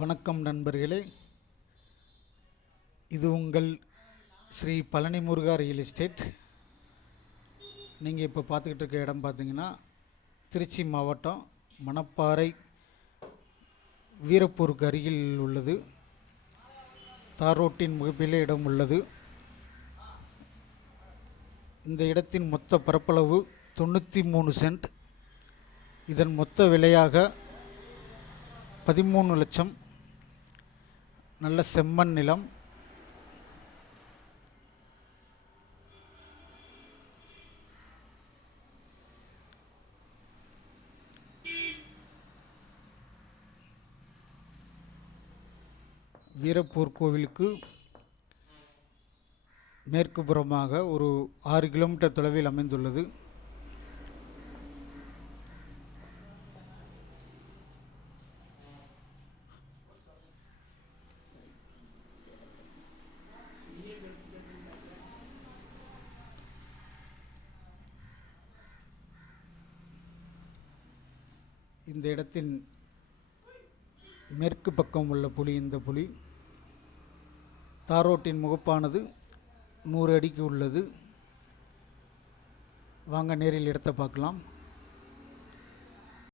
வணக்கம் நண்பர்களே. இது உங்கள் ஸ்ரீ பழனி முருகா ரியல் எஸ்டேட் நீங்கள் இப்போ பார்த்துக்கிட்டு இருக்க இடம் பார்த்தீங்கன்னா திருச்சி மாவட்டம் மணப்பாறை வீரப்பூருக்கு அருகில் உள்ளது. தார் ரோட்டின் முகப்பிலே இடம் உள்ளது. இந்த இடத்தின் மொத்த பரப்பளவு தொண்ணூற்றி மூணு சென்ட். இதன் மொத்த விலையாக பதிமூணு லட்சம் நல்ல செம்மண் நிலம். வீரப்பூர் கோவிலுக்கு மேற்கு புறமாக ஒரு ஆறு கிலோமீட்டர் தொலைவில் அமைந்துள்ளது. இந்த இடத்தின் மேற்கு பக்கம் உள்ள புலி இந்த புலி தாரோட்டின் முகப்பானது நூறு அடிக்கு உள்ளது. வாங்க நேரில் இடத்தை பார்க்கலாம்.